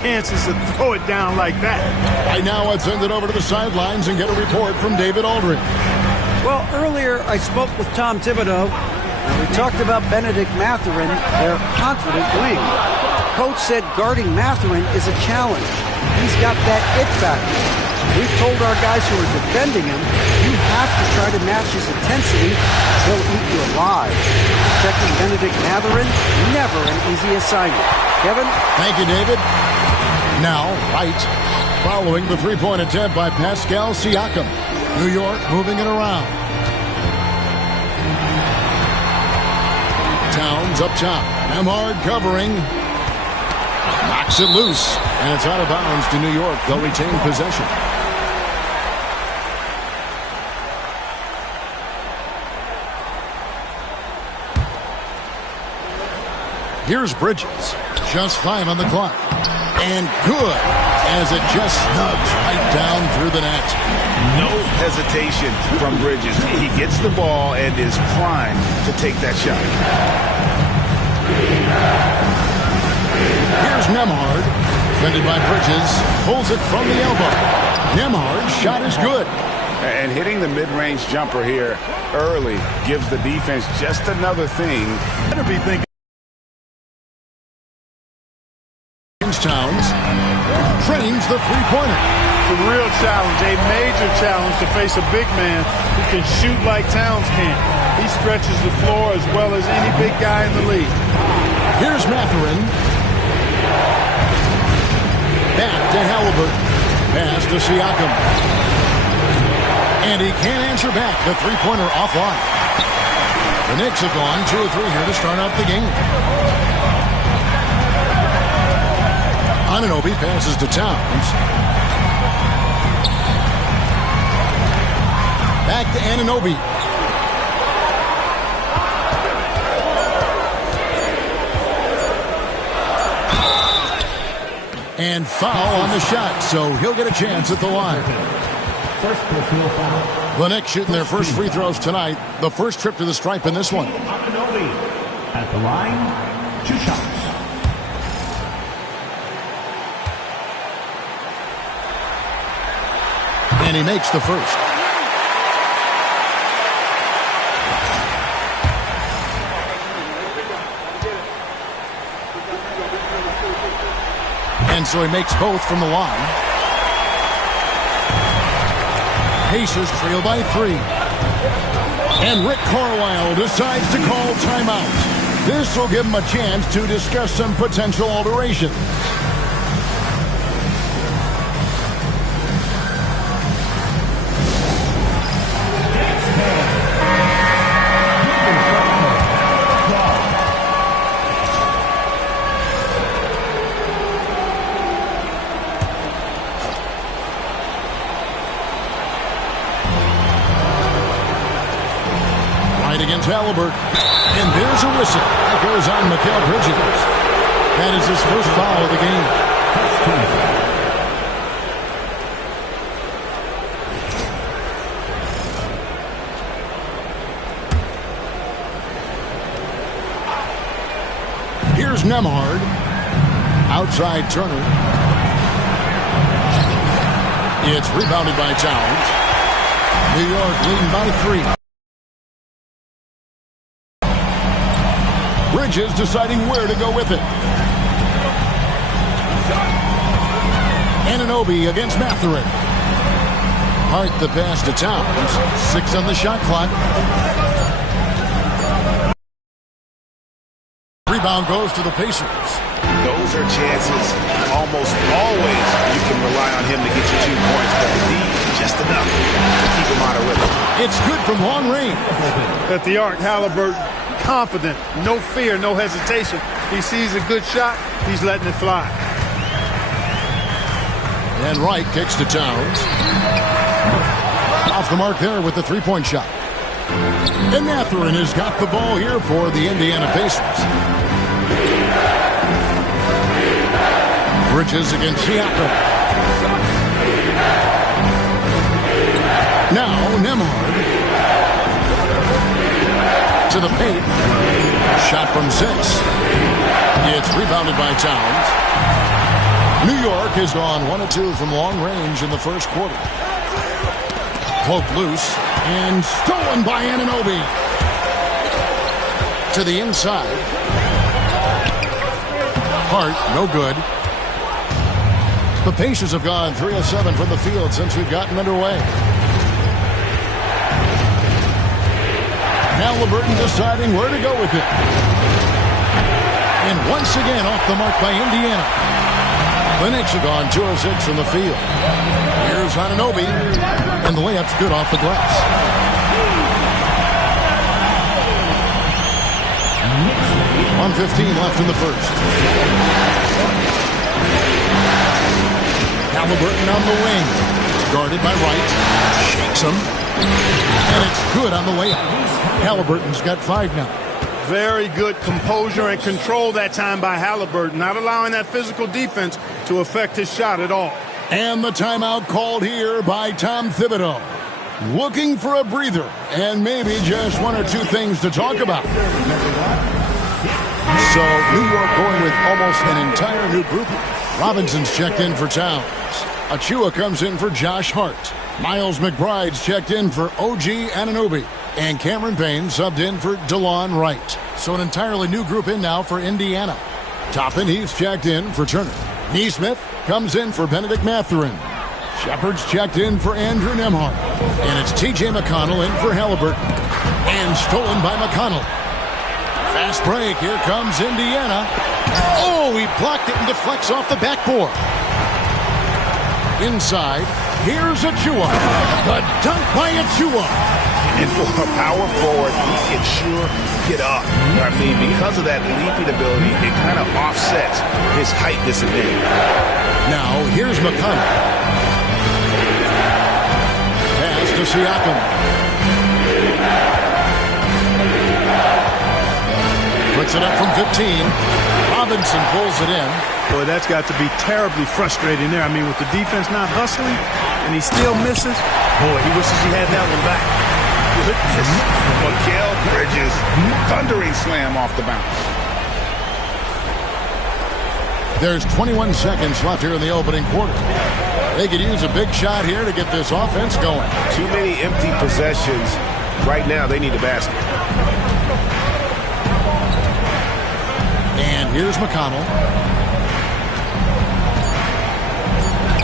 chances to throw it down like that. Right now, let's send it over to the sidelines and get a report from David Aldridge. Well, earlier I spoke with Tom Thibodeau, and we talked about Benedict Mathurin, their confident wing. Coach said guarding Mathurin is a challenge. He's got that it factor. We've told our guys who are defending him, you have to try to match his intensity. He'll eat you alive. Checking Benedict Mathurin, never an easy assignment. Kevin? Thank you, David. Now, Wright, following the three-point attempt by Pascal Siakam. New York moving it around. Towns up top. Nembhard covering. Knocks it loose. And it's out of bounds to New York. They'll retain possession. Here's Bridges. Just 5 on the clock. And good, as it just snugs right down through the net. No hesitation from Bridges. He gets the ball and is primed to take that shot. Here's Nembhard. Defended by Bridges. Pulls it from the elbow. Nembhard's shot is good. And hitting the mid-range jumper here early gives the defense just another thing. Better be thinking. Towns trains the three-pointer. It's a real challenge, a major challenge to face a big man who can shoot like Towns can. He stretches the floor as well as any big guy in the league. Here's Mathurin. Back to Halliburton. Pass to Siakam. And he can't answer back. The three-pointer offline. The Knicks have gone 2 or 3 here to start out the game. Anunoby passes to Towns. Back to Anunoby. And foul on the shot, so he'll get a chance at the line. First personal foul. The Knicks shooting their first free throws tonight. The first trip to the stripe in this one. Anunoby at the line, 2 shots. And he makes the first. And so he makes both from the line. Pacers trail by 3. And Rick Carlisle decides to call timeout. This will give him a chance to discuss some potential alterations. Against Halliburton. And there's a whistle. That goes on Mikal Bridges. That is his first foul of the game. Here's Nembhard. Outside Turner. It's rebounded by Towns. New York leading by 3. Bridges deciding where to go with it. Anunoby against Mathurin. Hart the pass to Towns. 6 on the shot clock. Rebound goes to the Pacers. Those are chances. Almost always you can rely on him to get you 2 points, but the D, just enough to keep him out of rhythm. It's good from long range. At the arc, Halliburton, confident, no fear, no hesitation. He sees a good shot, he's letting it fly. And Wright kicks to Towns. Off the mark there with the three-point shot. And Mathurin has got the ball here for the Indiana Pacers. Bridges against Siakam. Now Nembhard. To the paint. Shot from 6. It's rebounded by Towns. New York has gone 1 of 2 from long range in the first quarter. Poked loose and stolen by Anunoby. To the inside. Hart, no good. The Pacers have gone 3 of 7 from the field since we've gotten underway. Halliburton deciding where to go with it. And once again off the mark by Indiana. The Knicks have gone 2 of 6 from the field. Here's Anunoby. And the layup's good off the glass. 1:15 left in the first. Halliburton on the wing. Guarded by Wright. Shakes him. And it's good on the layup. Halliburton's got 5 now. Very good composure and control that time by Halliburton, not allowing that physical defense to affect his shot at all. And the timeout called here by Tom Thibodeau. Looking for a breather and maybe just 1 or 2 things to talk about. So New York going with almost an entire new group. Robinson's checked in for Towns. Achua comes in for Josh Hart. Miles McBride's checked in for OG Anunoby. And Cameron Payne subbed in for DeLon Wright. So an entirely new group in now for Indiana. Toppin, he's checked in for Turner. Neesmith comes in for Benedict Mathurin. Shepard's checked in for Andrew Nembhard. And it's T.J. McConnell in for Halliburton. And stolen by McConnell. Fast break. Here comes Indiana. Oh, he blocked it and deflects off the backboard. Inside, here's Achua. The dunk by Achua. And for a power forward, he can sure get up. I mean, because of that leaping ability, it kind of offsets his height disadvantage. Now, here's McConnell. Pass to Siakam. Puts it up from 15. Robinson pulls it in. Boy, that's got to be terribly frustrating there. I mean, with the defense not hustling and he still misses, boy, he wishes he had that one back. Mikal Bridges, thundering slam off the bounce. There's 21 seconds left here in the opening quarter. They could use a big shot here to get this offense going. Too many empty possessions. Right now, they need a basket. And here's McConnell.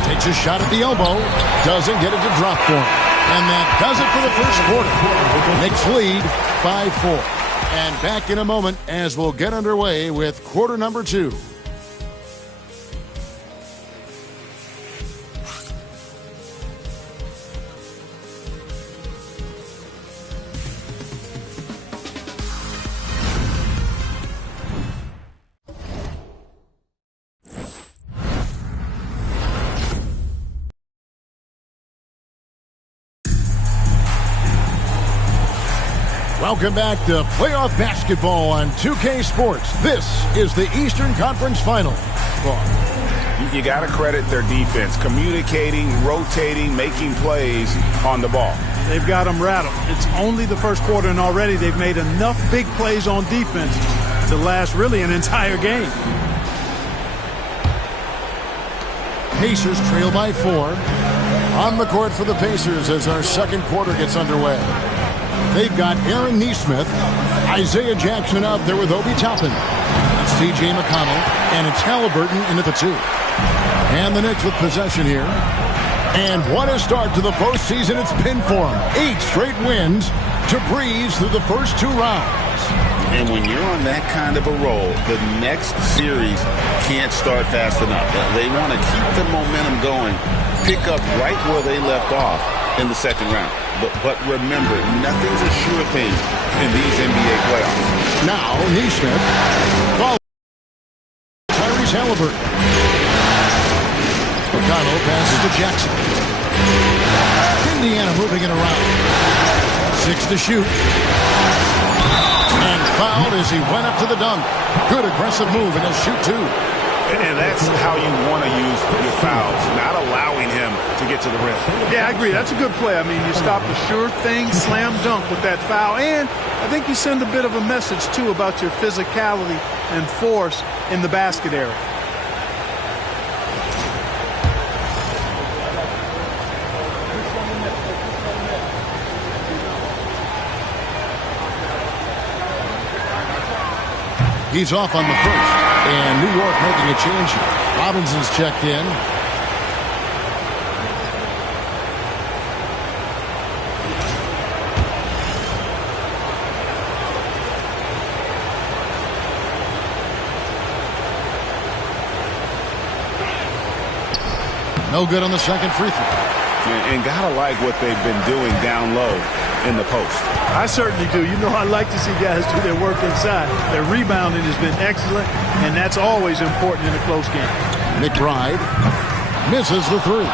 Takes a shot at the elbow. Doesn't get it to drop for him. And that does it for the first quarter. Knicks lead by 4. And back in a moment as we'll get underway with quarter number 2. Welcome back to playoff basketball on 2K Sports. This is the Eastern Conference Final. You got to credit their defense, communicating, rotating, making plays on the ball. They've got them rattled. It's only the first quarter, and already they've made enough big plays on defense to last really an entire game. Pacers trail by 4. On the court for the Pacers as our second quarter gets underway. They've got Aaron Neesmith, Isaiah Jackson out there with Obi Toppin. It's T.J. McConnell, and it's Halliburton in at the 2. And the Knicks with possession here. And what a start to the postseason it's been for them. 8 straight wins to breeze through the first 2 rounds. And when you're on that kind of a roll, the next series can't start fast enough. They want to keep the momentum going, pick up right where they left off in the second round. But remember, nothing's a sure thing in these NBA playoffs. Now, Neesmith follows Tyrese Halliburton. McConnell passes to Jackson. Indiana moving it around. 6 to shoot. And fouled as he went up to the dunk. Good aggressive move, and he'll shoot 2. And that's how you want to use your fouls, not allowing him to get to the rim. Yeah, I agree. That's a good play. I mean, you stop a sure thing, slam dunk with that foul. And I think you send a bit of a message, too, about your physicality and force in the basket area. He's off on the first. And New York making a change here. Robinson's checked in. No good on the second free throw. And gotta like what they've been doing down low in the post. I certainly do. You know, I like to see guys do their work inside. Their rebounding has been excellent, and that's always important in a close game. McBride misses the three.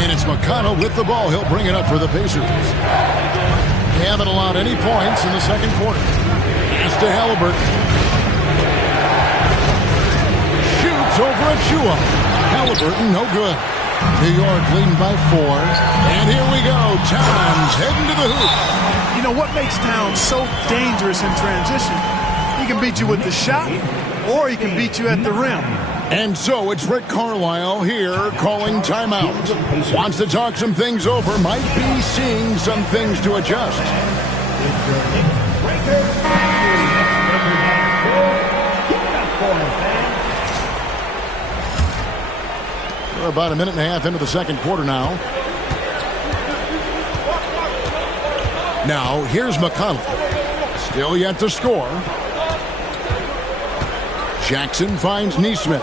And it's McConnell with the ball. He'll bring it up for the Pacers. They haven't allowed any points in the second quarter. Pass to Halliburton. Over at Chua. Halliburton, no good. New York leading by 4. And here we go. Towns heading to the hoop. You know what makes Towns so dangerous in transition? He can beat you with the shot, or he can beat you at the rim. And so it's Rick Carlisle here calling timeout. Wants to talk some things over. Might be seeing some things to adjust. We're about a minute and a half into the second quarter now. Now, here's McConnell. Still yet to score. Jackson finds Neesmith.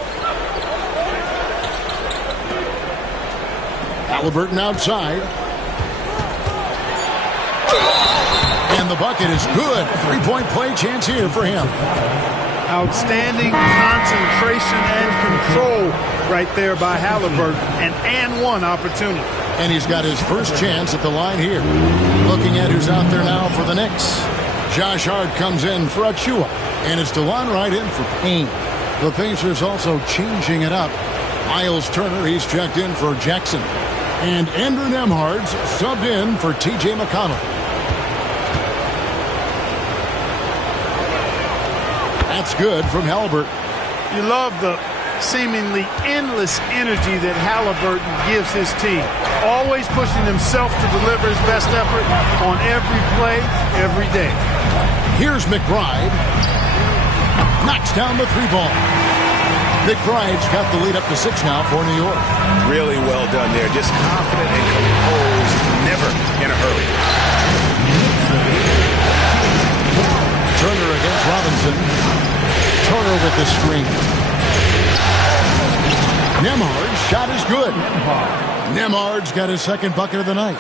Halliburton outside. And the bucket is good. Three-point play chance here for him. Outstanding concentration and control right there by Halliburton. And one opportunity. And he's got his first chance at the line here. Looking at who's out there now for the Knicks. Josh Hart comes in for Achua. And it's DeLon Wright in for Payne. The Pacers also changing it up. Miles Turner, he's checked in for Jackson. And Andrew Nembhard's subbed in for T.J. McConnell. That's good from Halliburton. You love the seemingly endless energy that Halliburton gives his team. Always pushing himself to deliver his best effort on every play, every day. Here's McBride. Knocks down the three ball. McBride's got the lead up to 6 now for New York. Really well done there. Just confident and composed. Never in a hurry. Turner against Robinson. Turner with the screen. Nembhard's shot is good. Nembhard's got his second bucket of the night.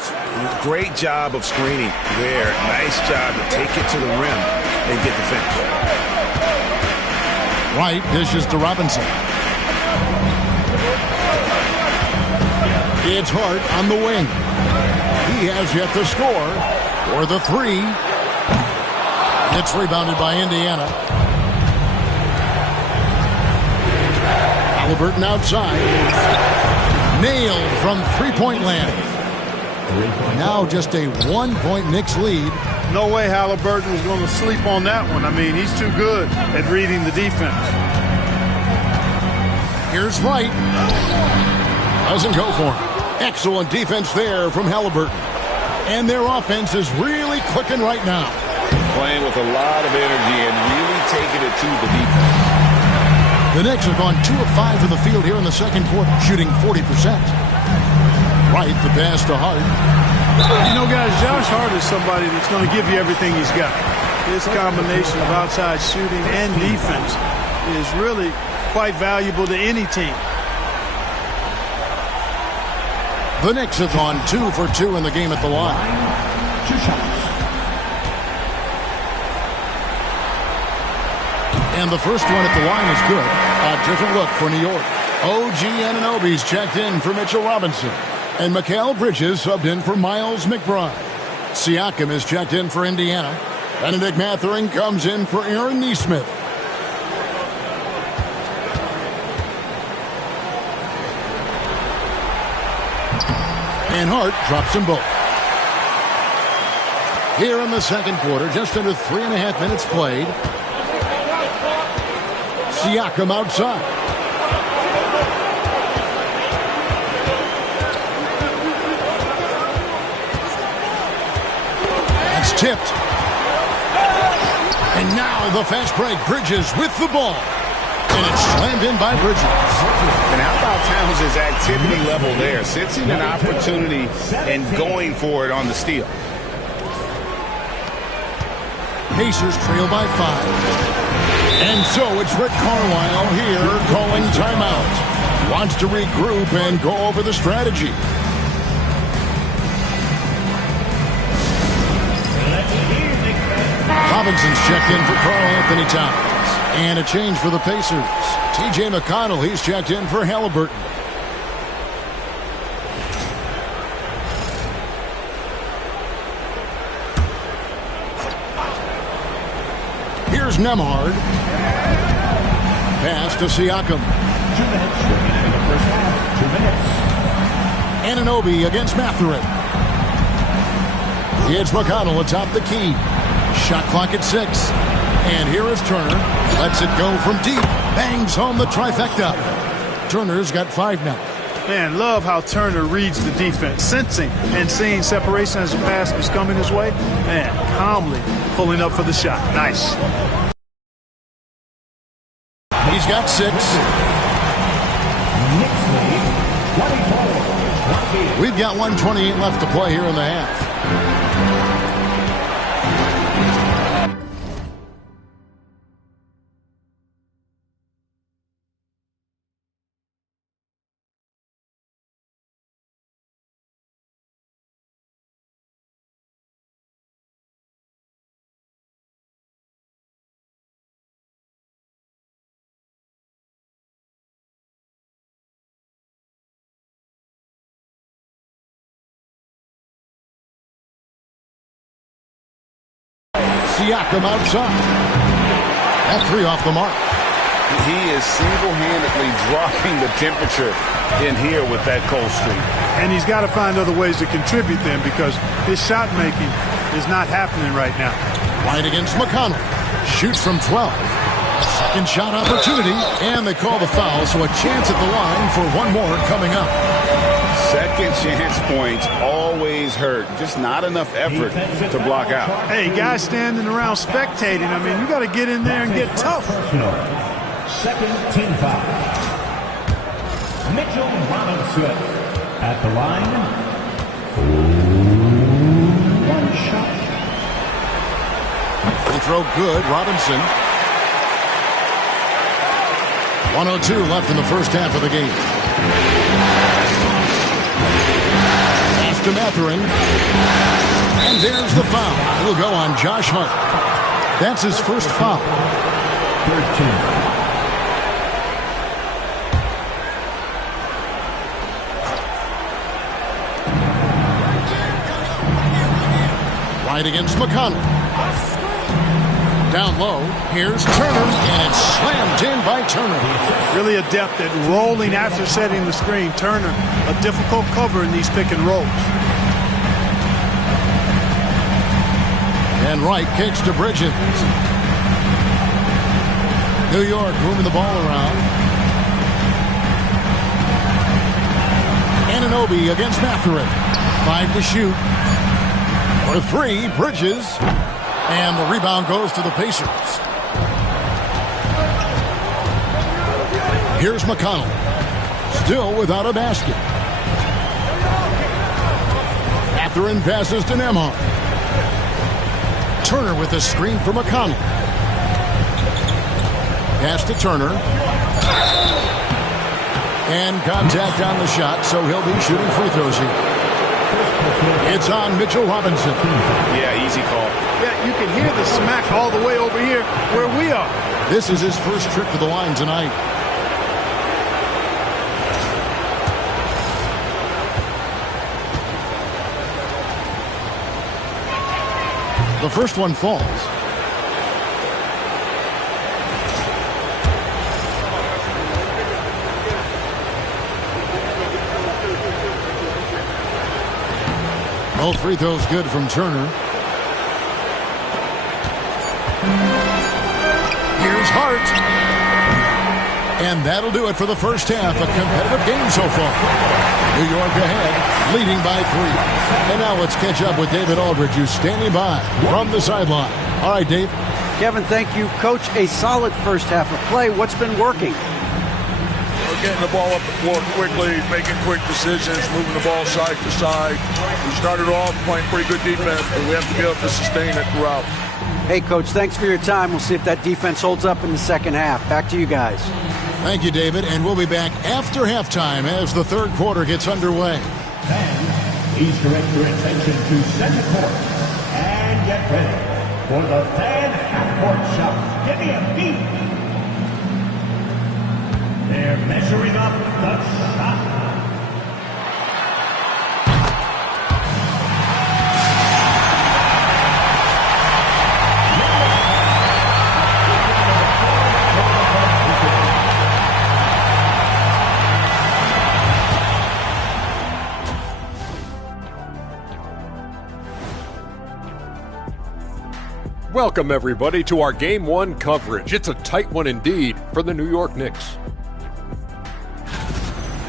Great job of screening there. Nice job to take it to the rim and get the finish. Wright dishes to Robinson. It's Hart on the wing. He has yet to score for the three. It's rebounded by Indiana. Halliburton outside. Nailed from three-point land. Now just a 1-point Knicks lead. No way Halliburton was going to sleep on that one. I mean, he's too good at reading the defense. Here's Wright. Doesn't go for him. Excellent defense there from Halliburton. And their offense is really clicking right now. Playing with a lot of energy and really taking it to the defense. The Knicks have gone 2 of 5 from the field here in the second quarter, shooting 40%. Wright, the pass to Hart. You know, guys, Josh Hart is somebody that's going to give you everything he's got. His combination of outside shooting and defense is really quite valuable to any team. The Knicks have gone 2 for 2 in the game at the line. 2 shots. And the first one at the line is good. A different look for New York. OG Anunoby's checked in for Mitchell Robinson. And Mikal Bridges subbed in for Miles McBride. Siakam is checked in for Indiana. Benedict Mathurin comes in for Aaron Neesmith. And Hart drops them both. Here in the second quarter, just under 3.5 minutes played. Siakam outside. That's tipped. And now the fast break. Bridges with the ball. And it's slammed in by Bridges. And how about Towns' activity level there? Sensing an opportunity and going for it on the steal. Pacers trail by 5. And so it's Rick Carlisle here calling timeout. Wants to regroup and go over the strategy. Robinson's checked in for Karl Anthony Towns. And a change for the Pacers. T.J. McConnell, he's checked in for Halliburton. Here's Nembhard. Pass to Siakam. 2 minutes remaining in the first half. 2 minutes. Anunoby against Mathurin. It's McConnell atop the key. Shot clock at 6. And here is Turner. Lets it go from deep. Bangs home the trifecta. Turner's got 5 now. Man, love how Turner reads the defense, sensing and seeing separation as the pass is coming his way. Man, calmly pulling up for the shot. Nice. He's got 6. We've got 1:28 left to play here in the half. Siakam outside. That 3 off the mark. He is single-handedly dropping the temperature in here with that cold streak. And he's got to find other ways to contribute then, because his shot making is not happening right now. White against McConnell. Shoots from 12. Second shot opportunity. And they call the foul, so a chance at the line for one more coming up. Second chance points always hurt. Just not enough effort to block out. Hey, guys standing around spectating, I mean, you got to get in there and get tough. Second team foul. Mitchell Robinson at the line. 1 shot. Free throw good. Robinson. 1:02 left in the first half of the game. Pass to Mathurin. And there's the foul. It'll go on Josh Hart. That's his first foul. 13. Right against McConnell. Down low, here's Turner, and it's slammed in by Turner. Really adept at rolling after setting the screen. Turner, a difficult cover in these pick and rolls. And Wright kicks to Bridges. New York moving the ball around. Anunoby against Mathurin. 5 to shoot. For 3, Bridges. And the rebound goes to the Pacers. Here's McConnell. Still without a basket. Mathurin passes to Nembhard. Turner with a screen for McConnell. Pass to Turner. And contact on the shot, so he'll be shooting free throws here. It's on Mitchell Robinson. Yeah, easy call. Yeah, you can hear the smack all the way over here where we are. This is his first trip to the line tonight. The first one falls. Both free throws good from Turner. Here's Hart. And that'll do it for the first half. A competitive game so far. New York ahead, leading by 3. And now let's catch up with David Aldridge, who's standing by from the sideline. All right, Dave. Kevin, thank you. Coach, a solid first half of play. What's been working? We're getting the ball up the floor quickly, making quick decisions, moving the ball side to side. We started off playing pretty good defense, but we have to be able to sustain it throughout. Hey, Coach, thanks for your time. We'll see if that defense holds up in the second half. Back to you guys. Thank you, David, and we'll be back after halftime as the third quarter gets underway. Fans, please direct your attention to center court and get ready for the fan half-court shot. Give me a beat. They're measuring up the shot. Welcome, everybody, to our Game 1 coverage. It's a tight one indeed for the New York Knicks.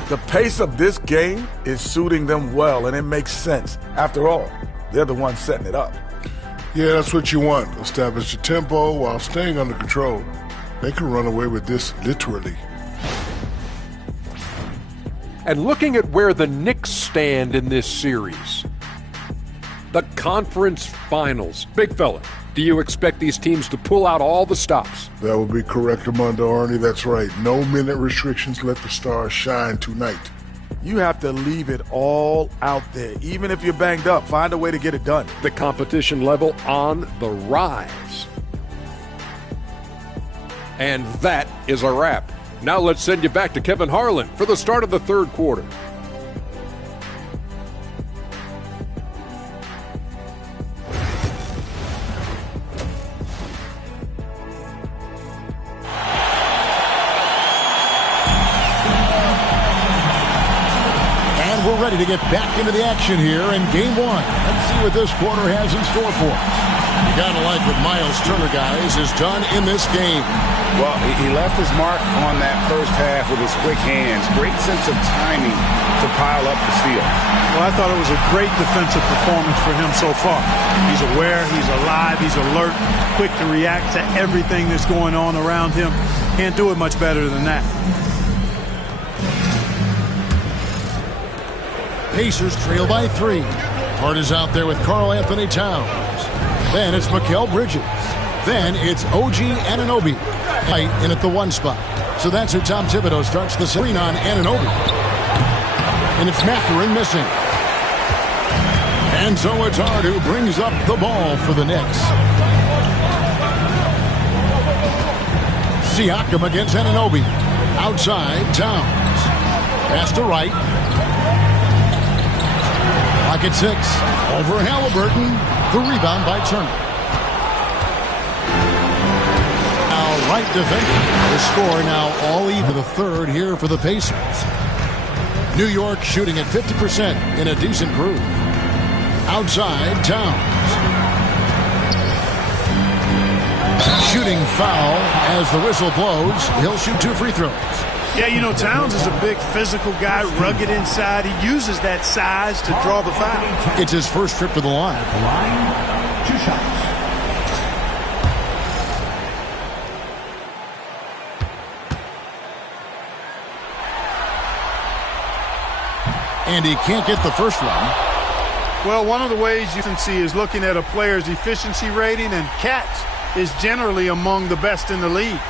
The pace of this game is suiting them well, and it makes sense. After all, they're the ones setting it up. Yeah, that's what you want. Establish your tempo while staying under control. They can run away with this literally. And looking at where the Knicks stand in this series, the conference finals. Big fella, do you expect these teams to pull out all the stops? That would be correct, Armando Arnie. That's right. No minute restrictions. Let the stars shine tonight. You have to leave it all out there. Even if you're banged up, find a way to get it done. The competition level on the rise. And that is a wrap. Now let's send you back to Kevin Harlan for the start of the third quarter. We're ready to get back into the action here in Game 1. Let's see what this quarter has in store for us. You gotta like what Miles Turner, guys, has done in this game. Well, he left his mark on that first half with his quick hands. Great sense of timing to pile up the steals. Well, I thought it was a great defensive performance for him so far. He's aware, he's alive, he's alert, quick to react to everything that's going on around him. Can't do it much better than that. Pacers trail by 3. Hart is out there with Karl Anthony Towns. Then it's Mikal Bridges. Then it's OG Anunoby. Right in at the 1 spot. So that's who Tom Thibodeau starts the screen on, Anunoby. And it's Mathurin missing. And so it's Hart who brings up the ball for the Knicks. Siakam against Anunoby. Outside, Towns. Pass to Wright. Clock at 6. Over Halliburton. The rebound by Turner. Now Wright defending. The score now all even the third here for the Pacers. New York shooting at 50% in a decent groove. Outside, Towns. Shooting foul as the whistle blows. He'll shoot 2 free throws. Yeah, you know, Towns is a big physical guy, rugged inside. He uses that size to draw the foul. It's his first trip to the line. At the line, 2 shots. And he can't get the first one. Well, one of the ways you can see is looking at a player's efficiency rating, and Katz is generally among the best in the league.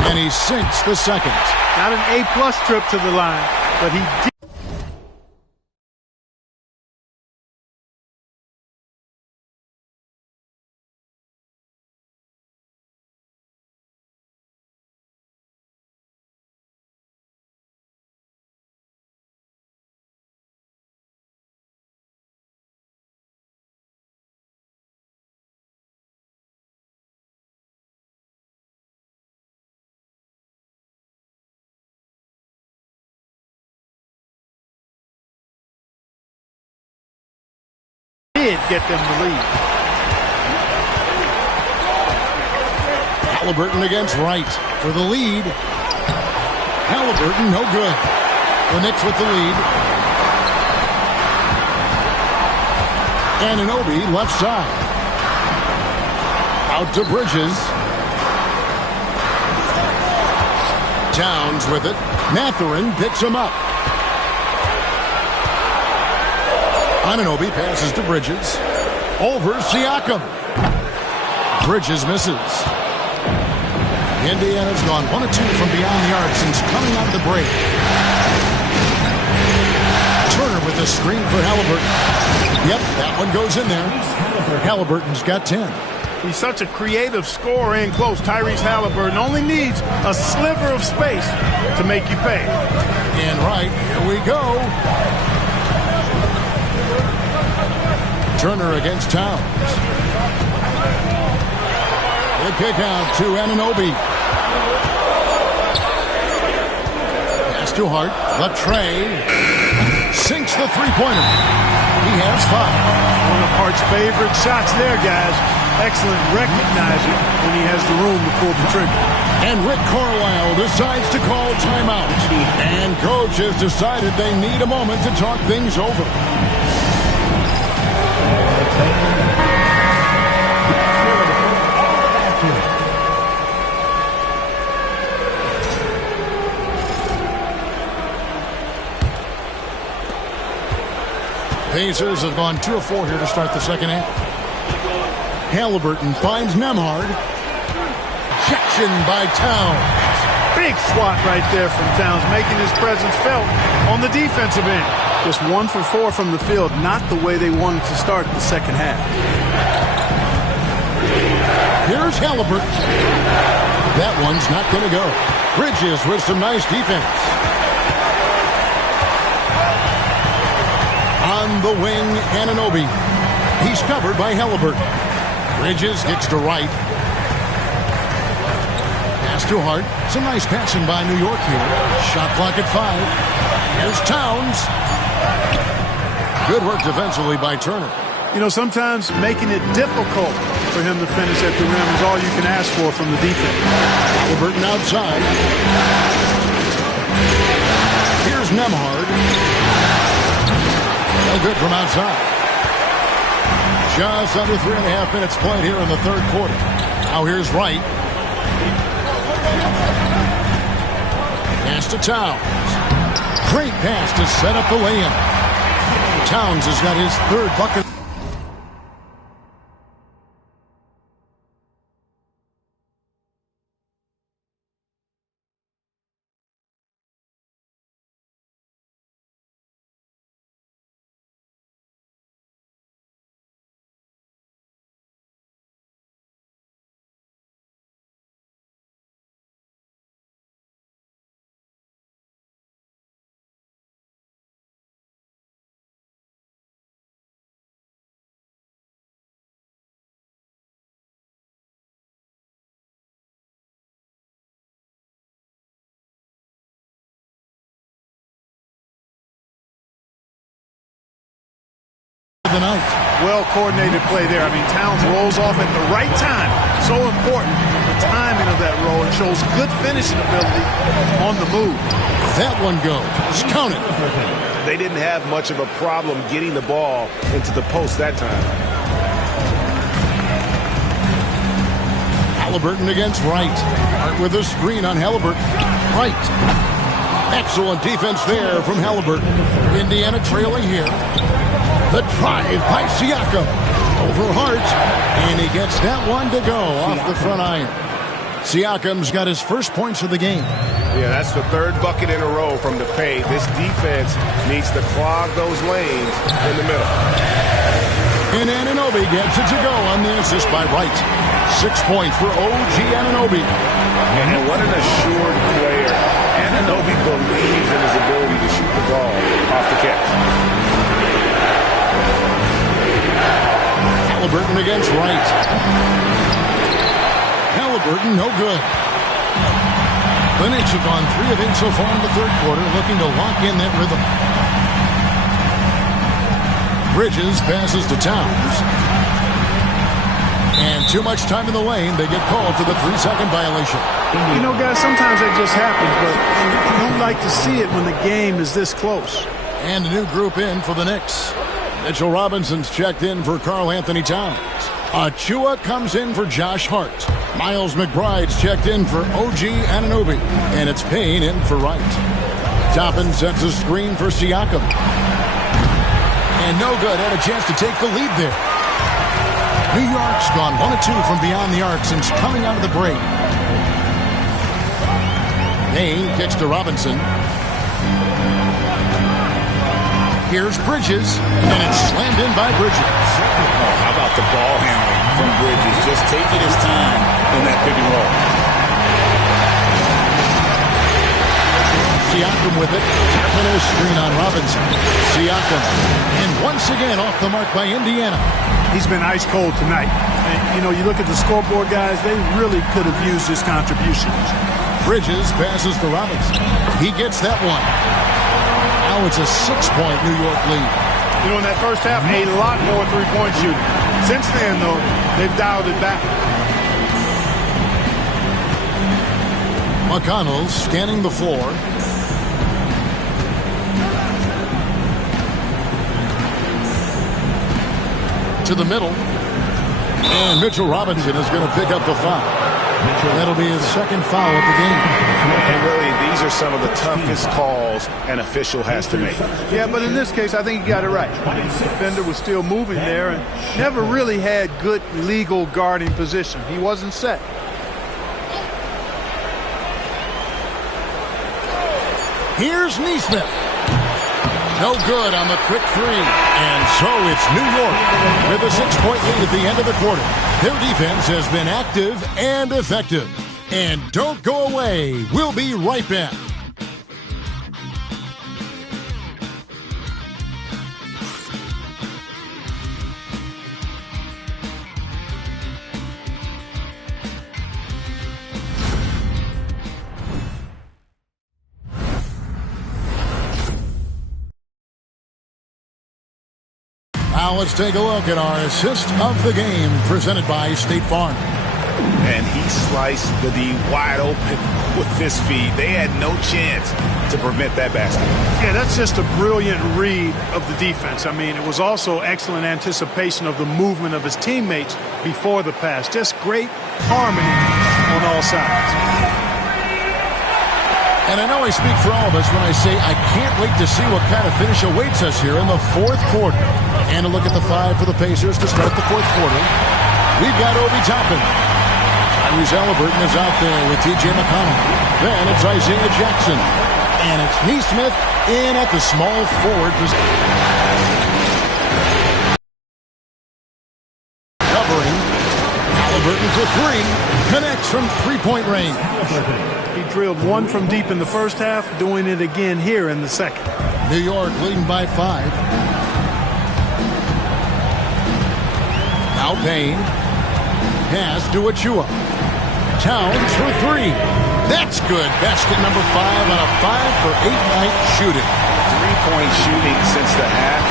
And he sinks the second. Not an A-plus trip to the line, but he did. Get them the lead. Halliburton against Wright for the lead. Halliburton, no good. The Knicks with the lead. Anunoby, left side. Out to Bridges. Towns with it. Mathurin picks him up. Anunoby passes to Bridges. Over Siakam. Bridges misses. Indiana's gone 1 of 2 from beyond the arc since coming out of the break. Turner with the screen for Halliburton. Yep, that one goes in there. Halliburton's got 10. He's such a creative scorer in close. Tyrese Halliburton only needs a sliver of space to make you pay. And right, here we go. Turner against Towns. They kick out to Anunoby. Pass to Hart. Latre sinks the three-pointer. He has 5. One of Hart's favorite shots there, guys. Excellent recognizer when he has the room to pull the trigger. And Rick Carlisle decides to call timeout. And coach has decided they need a moment to talk things over. Pacers have gone 2 of 4 here to start the second half. Halliburton finds Nembhard. Ejection by Towns. Big swat right there from Towns, making his presence felt on the defensive end. Just 1 for 4 from the field, not the way they wanted to start the second half. Here's Halliburton. That one's not going to go. Bridges with some nice defense. On the wing, Anunoby. He's covered by Halliburton. Bridges kicks to right. Pass to Hart. Some nice passing by New York here. Shot clock at 5. Here's Towns. Good work defensively by Turner. You know, sometimes making it difficult for him to finish at the rim is all you can ask for from the defense. Halliburton outside. Here's Nembhard. No good from outside. Just under 3.5 minutes played here in the third quarter. Now here's Wright. Pass to Towns. Great pass to set up the lay-in. Towns has got his 3rd bucket. The night. Well-coordinated play there. I mean, Towns rolls off at the right time. So important, the timing of that roll. It shows good finishing ability on the move. That one goes. Count it. They didn't have much of a problem getting the ball into the post that time. Halliburton against Wright. Hart with a screen on Halliburton. Wright. Excellent defense there from Halliburton. Indiana trailing here. The drive by Siakam. Over Hart. And he gets that one to go off the front iron. Siakam's got his first points of the game. Yeah, that's the 3rd bucket in a row from the paint. This defense needs to clog those lanes in the middle. And Anunoby gets it to go on the assist by Wright. 6 points for OG Anunoby. And what an assured player. Anunoby believes in his ability to shoot the ball off the catch. Halliburton against Wright. Halliburton, no good. The Knicks have gone 3 of 8 so far in the third quarter, looking to lock in that rhythm. Bridges passes to Towns. And too much time in the lane. They get called for the 3-second violation. You know, guys, sometimes that just happens, but you don't like to see it when the game is this close. And a new group in for the Knicks. Mitchell Robinson's checked in for Karl Anthony Towns. Achua comes in for Josh Hart. Miles McBride's checked in for OG Anunoby. And it's Payne in for Wright. Toppin sets a screen for Siakam. And no good. Had a chance to take the lead there. New York's gone 1 of 2 from beyond the arc since coming out of the break. Payne kicks to Robinson. Here's Bridges, and it's slammed in by Bridges. Oh, how about the ball handling from Bridges? Just taking his time in that pick and roll. Siakam with it. Capital screen on Robinson. Siakam. And once again off the mark by Indiana. He's been ice cold tonight. And, you know, you look at the scoreboard, guys, they really could have used his contributions. Bridges passes to Robinson. He gets that one. Now it's a 6-point New York lead. You know, in that first half, a lot more three-point shooting. Since then, though, they've dialed it back. McConnell scanning the floor. To the middle. And Mitchell Robinson is going to pick up the foul. That'll be his second foul of the game. And really, these are some of the toughest calls an official has to make. Yeah, but in this case, I think he got it right. The defender was still moving there and never really had good legal guarding position. He wasn't set. Here's Nesmith. No good on the quick three. And so it's New York with a 6-point lead at the end of the quarter. Their defense has been active and effective. And don't go away. We'll be right back. Now let's take a look at our assist of the game presented by State Farm. And he sliced the D wide open with this feed. They had no chance to prevent that basket. Yeah, that's just a brilliant read of the defense. I mean, it was also excellent anticipation of the movement of his teammates before the pass. Just great harmony on all sides. And I know I speak for all of us when I say I can't wait to see what kind of finish awaits us here in the fourth quarter. And a look at the 5 for the Pacers to start the fourth quarter. We've got Obi Toppin. Tyrese Halliburton is out there with T.J. McConnell. Then it's Isaiah Jackson. And it's Nesmith in at the small forward position. Covering. Halliburton for 3. Connects from 3-point range. He drilled one from deep in the first half, doing it again here in the second. New York leading by 5. Now Payne. Pass to Achua. Towns for 3. That's good. Basket number 5 on a 5-for-8 night shooting. 3-point shooting since the half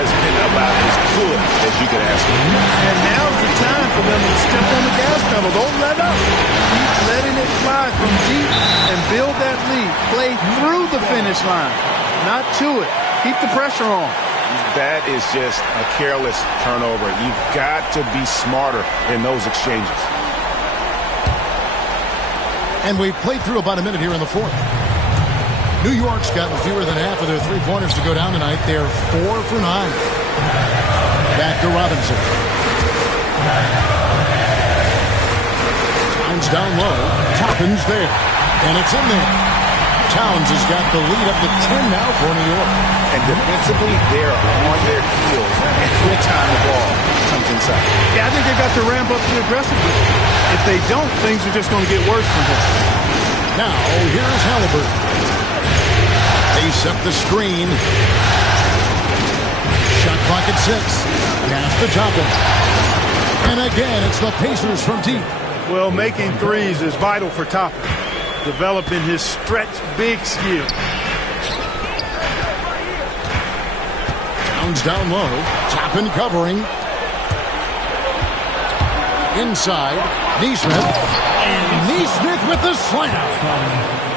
has been about as good as you could ask for. And now's the time for them to step on the gas pedal. Don't let up. Keep letting it fly from deep and build that lead. Play through the finish line, not to it. Keep the pressure on. That is just a careless turnover. You've got to be smarter in those exchanges. And we've played through about a minute here in the fourth. New York's gotten fewer than half of their three-pointers to go down tonight. They're 4 for 9. Back to Robinson. Towns down low. Toppin's there. And it's in there. Towns has got the lead up to 10 now for New York. And defensively, they're on their heels every time the ball comes inside. Yeah, I think they've got to ramp up the aggressiveness. If they don't, things are just going to get worse from here. Now, here's Halliburton. They set the screen. Shot clock at 6. Pass to Toppin. And again, it's the Pacers from deep. Well, making threes is vital for Toppin. Developing his stretch big skill. Towns down low. Toppin covering. inside. Neesmith. And Neesmith with the slam.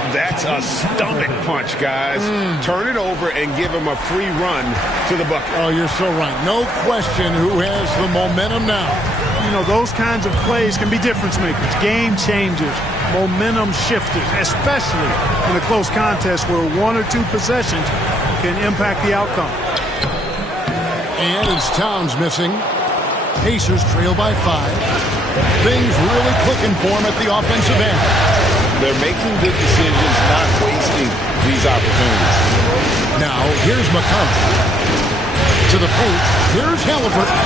That's a stomach punch, guys. Turn it over and give him a free run to the bucket. Oh, you're so right. No question who has the momentum now. You know, those kinds of plays can be difference makers, game changers, momentum shifters, especially in a close contest where one or two possessions can impact the outcome. And it's Towns missing. Pacers trail by 5. Things really clicking for them at the offensive end. They're making good decisions, not wasting these opportunities. Now, here's McConnell. To the paint. Here's Halliburton.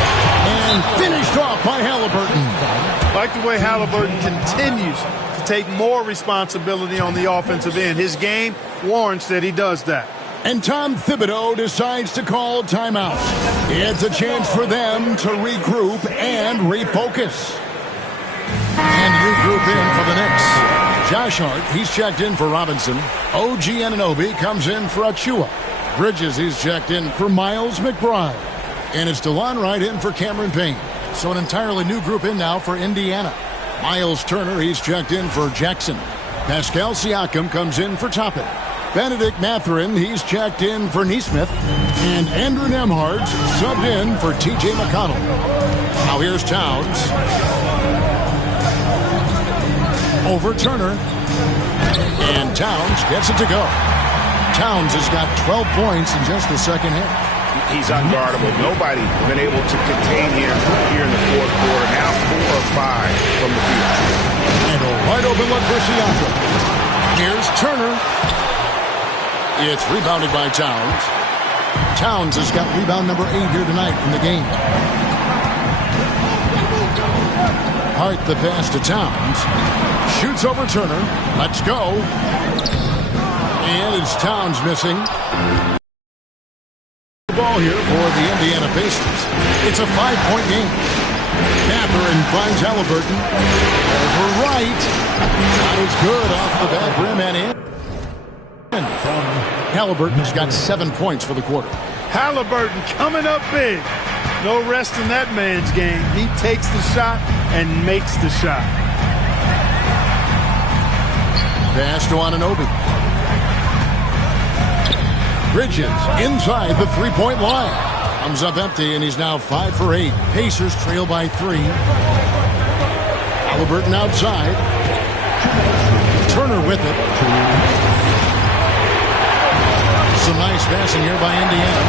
And finished off by Halliburton. Like the way Halliburton continues to take more responsibility on the offensive end. His game warrants that he does that. And Tom Thibodeau decides to call timeout. It's a chance for them to regroup and refocus. And regroup in for the Knicks. Josh Hart, he's checked in for Robinson. OG Anunoby comes in for Achua. Bridges, he's checked in for Miles McBride. And it's DeLon Wright in for Cameron Payne. So an entirely new group in now for Indiana. Miles Turner, he's checked in for Jackson. Pascal Siakam comes in for Toppin. Benedict Mathurin, he's checked in for Neesmith. And Andrew Nembhard's subbed in for T.J. McConnell. Now here's Towns. Over Turner. And Towns gets it to go. Towns has got 12 points in just the second half. He's unguardable. Nobody been able to contain him here in the fourth quarter. Now 4 of 5 from the field. And a wide open look for Siakam. Here's Turner. It's rebounded by Towns. Towns has got rebound number 8 here tonight in the game. Hart the pass to Towns. Shoots over Turner. Let's go. And it's Towns missing. The ball here for the Indiana Pacers. It's a 5-point game. Mathurin finds Halliburton. Over Wright. Not as good off the back rim and in. Halliburton's got 7 points for the quarter. Halliburton coming up big. No rest in that man's game. He takes the shot and makes the shot. Pass to Anunoby. Bridges inside the three-point line. Comes up empty, and he's now 5 for 8. Pacers trail by 3. Halliburton outside. Turner with it. Some nice passing here by Indiana.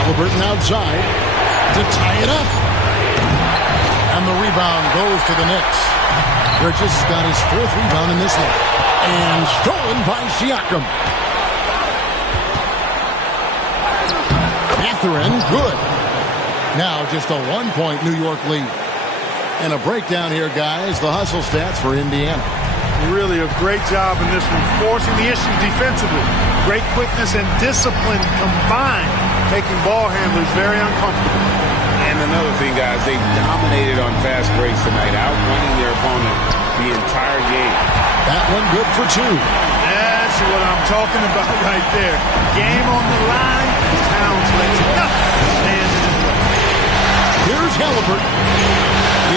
Halliburton outside to tie it up. And the rebound goes to the Knicks. Bridges got his 4th rebound in this one. And stolen by Siakam. Mathurin, good. Now just a 1-point New York lead. And a breakdown here, guys. The hustle stats for Indiana. Really a great job in this one, forcing the issue defensively. Great quickness and discipline combined, making ball handlers very uncomfortable. And another thing, guys, they've dominated on fast breaks tonight, outrunning their opponent the entire game. That one good for 2. That's what I'm talking about right there. Game on the line, Towns lets nothing stand in his way. Here's Halliburton.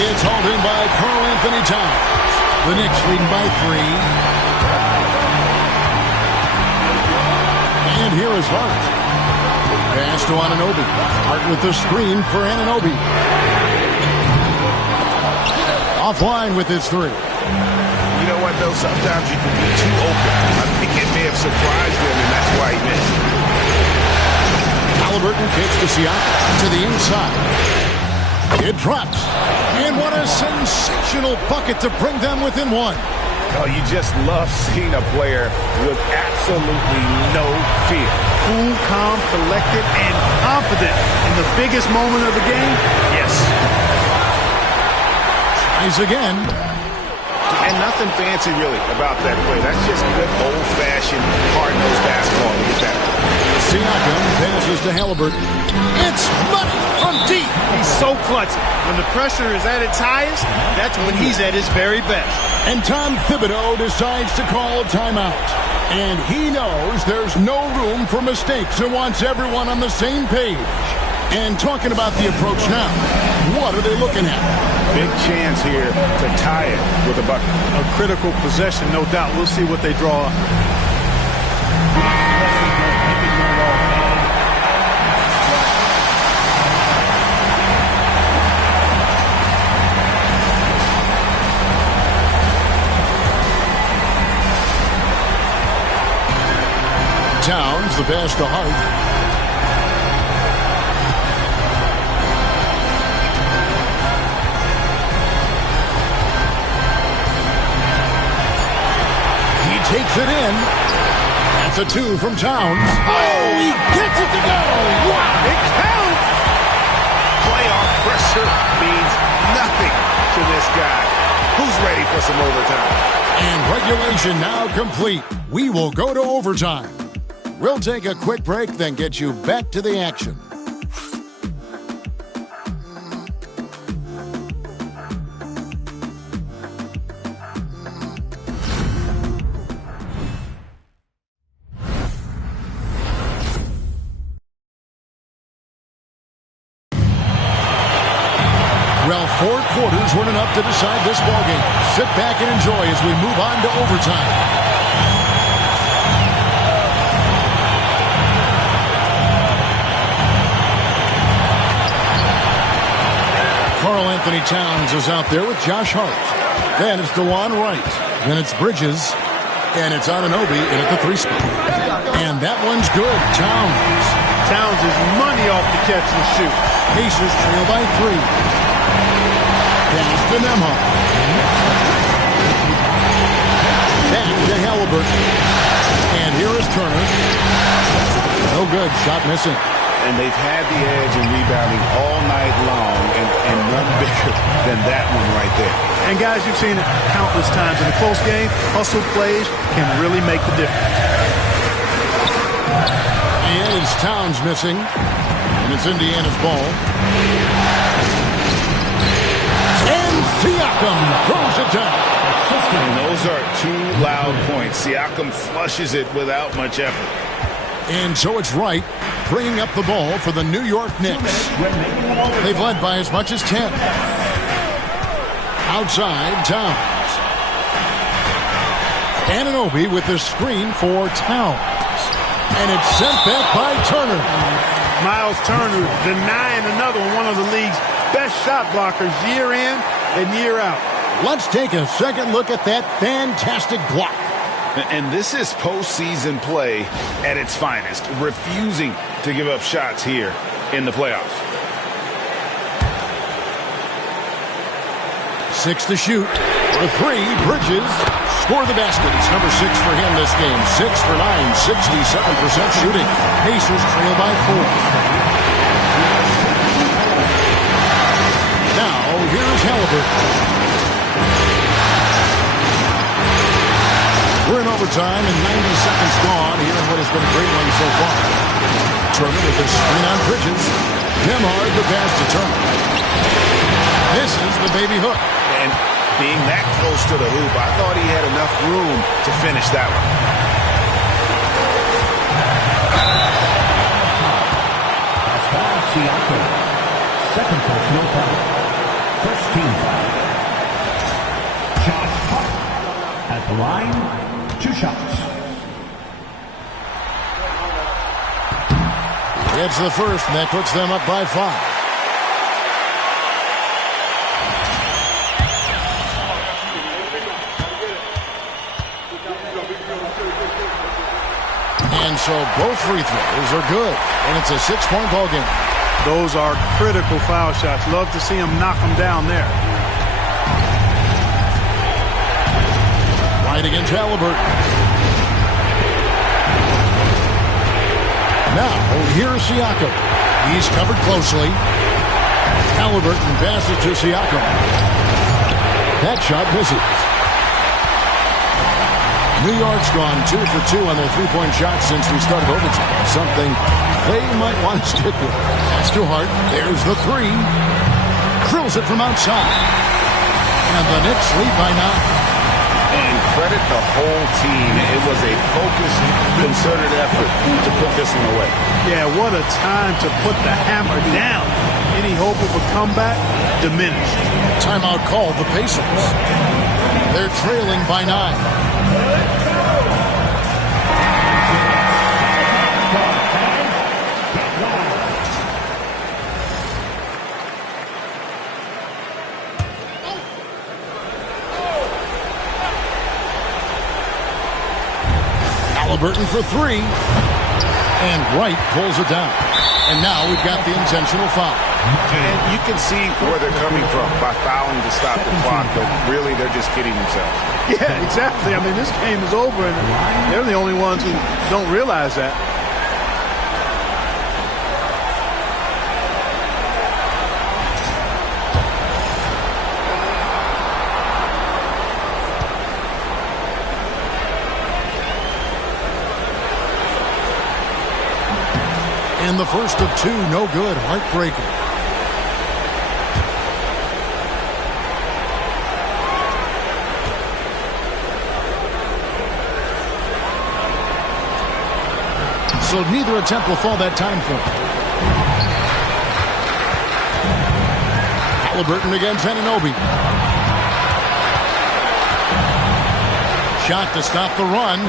It's hauled in by Karl Anthony Towns. The Knicks leading by 3. And here is Hart. Pass to Anunoby. Hart with the screen for Anunoby. Offline with his 3. You know what, though? Sometimes you can be too open. I think it may have surprised him, and that's why he missed. Halliburton kicks to Siakam to the inside. It drops. And what a sensational bucket to bring them within 1. Oh, you just love seeing a player with absolutely no fear. Cool, calm, collected, and confident in the biggest moment of the game? Yes. Tries again. And nothing fancy, really, about that play. That's just good old-fashioned, hard-nosed basketball to get that. Siakam passes to Halliburton. It's money from deep. He's so clutch. When the pressure is at its highest, that's when he's at his very best. And Tom Thibodeau decides to call a timeout. And he knows there's no room for mistakes and wants everyone on the same page. And talking about the approach now, what are they looking at? Big chance here to tie it with a bucket. A critical possession, no doubt. We'll see what they draw. Towns, the pass to Hart. Takes it in. That's a 2 from Towns. Oh, he gets it to go. Wow, it counts. Playoff pressure means nothing to this guy. Who's ready for some overtime? And regulation now complete. We will go to overtime. We'll take a quick break, then get you back to the action. Well, 4 quarters weren't enough to decide this ballgame. Sit back and enjoy as we move on to overtime. Karl Anthony Towns is out there with Josh Hart. Then it's DeJuan Wright. Then it's Bridges. And it's Anunoby in at the 3 spot. And that one's good. Towns is money off the catch and shoot. Pacers trail by 3. Pass to Nembhard. Back to Halliburton. And here is Turner. No good. Shot missing. And they've had the edge in rebounding all night long, and none bigger than that one right there. And guys, you've seen it countless times in a close game. Hustle plays can really make the difference. And it's Towns missing. And it's Indiana's ball. And Siakam throws it down. And those are 2 loud points. Siakam flushes it without much effort. And so it's Wright bringing up the ball for the New York Knicks. They've led by as much as 10. Outside, Towns. Anunoby with the screen for Towns. And it's sent back by Turner. Miles Turner denying another one of the league's best shot blockers year in and year out. Let's take a second look at that fantastic block. And this is postseason play at its finest, refusing to give up shots here in the playoffs. 6 to shoot. For 3, Bridges score the basket. It's number 6 for him this game. 6 for 9, 67% shooting. Pacers trail by 4. Now, here's Halliburton. We're in overtime and 90 seconds gone here in what has been a great one so far. Turner with the screen on Bridges. Nembhard the pass to Turner. Misses the baby hook. And being that close to the hoop, I thought he had enough room to finish that one. Siakam. Second personal foul. First team foul. Josh Hart at the line. 2 shots. It's the first, and that puts them up by 5. And so both free throws are good, and it's a 6-point ball game. Those are critical foul shots. Love to see him knock them down there. Right against Halliburton. Now, here's Siakam. He's covered closely. Halliburton passes to Siakam. That shot misses. New York's gone 2 for 2 on their 3-point shots since we started overtime. Something they might want to stick with. That's too hard. There's the 3. Drills it from outside. And the Knicks lead by 9. And credit the whole team. It was a focused, concerted effort to put this one away. Yeah, what a time to put the hammer down. Any hope of a comeback diminished. Timeout called the Pacers. They're trailing by 9. Burton for 3, and Wright pulls it down. And now we've got the intentional foul. And you can see where they're coming from by fouling to stop the clock, but really they're just kidding themselves. Yeah, exactly. I mean, this game is over, and they're the only ones who don't realize that. And the first of 2, no good. Heartbreaker. So neither attempt will fall that time for him. Halliburton against Anunoby. Shot to stop the run.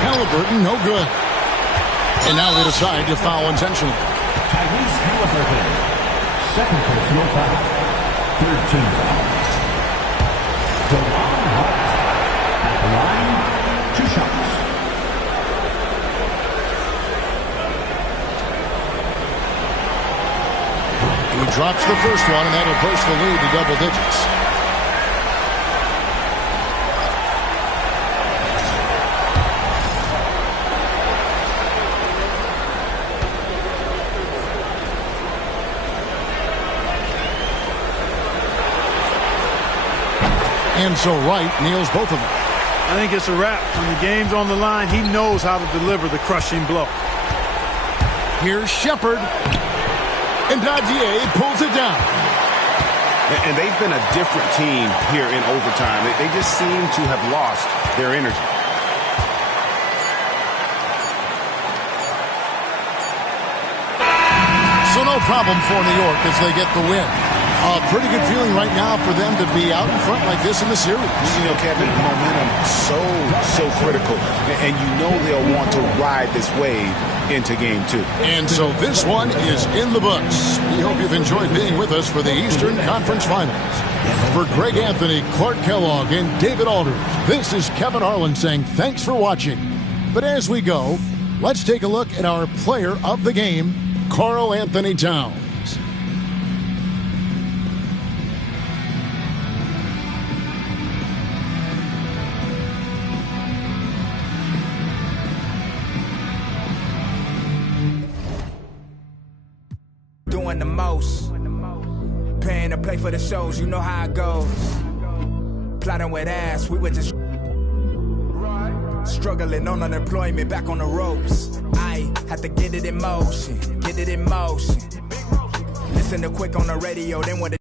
Halliburton, no good. And now they decide to foul intentionally. Tyrese Halliburton, second personal foul, 13 fouls. Delon Hart, at the line, 2 shots. He drops the first one, and that'll push the lead to double digits. And so Wright nails both of them. I think it's a wrap. When the game's on the line, he knows how to deliver the crushing blow. Here's Shepard. And Dadier pulls it down. And they've been a different team here in overtime. They just seem to have lost their energy. So no problem for New York as they get the win. A pretty good feeling right now for them to be out in front like this in the series. You know, Kevin, momentum so critical. And you know they'll want to ride this wave into Game 2. And so this one is in the books. We hope you've enjoyed being with us for the Eastern Conference Finals. For Greg Anthony, Clark Kellogg, and David Aldridge, this is Kevin Harlan saying thanks for watching. But as we go, let's take a look at our player of the game, Karl Anthony Towns. Doing the most, paying to play for the shows, you know how it goes. Plotting with ass, we were just struggling on unemployment, back on the ropes. I had to get it in motion, Listen to Quick on the radio, then what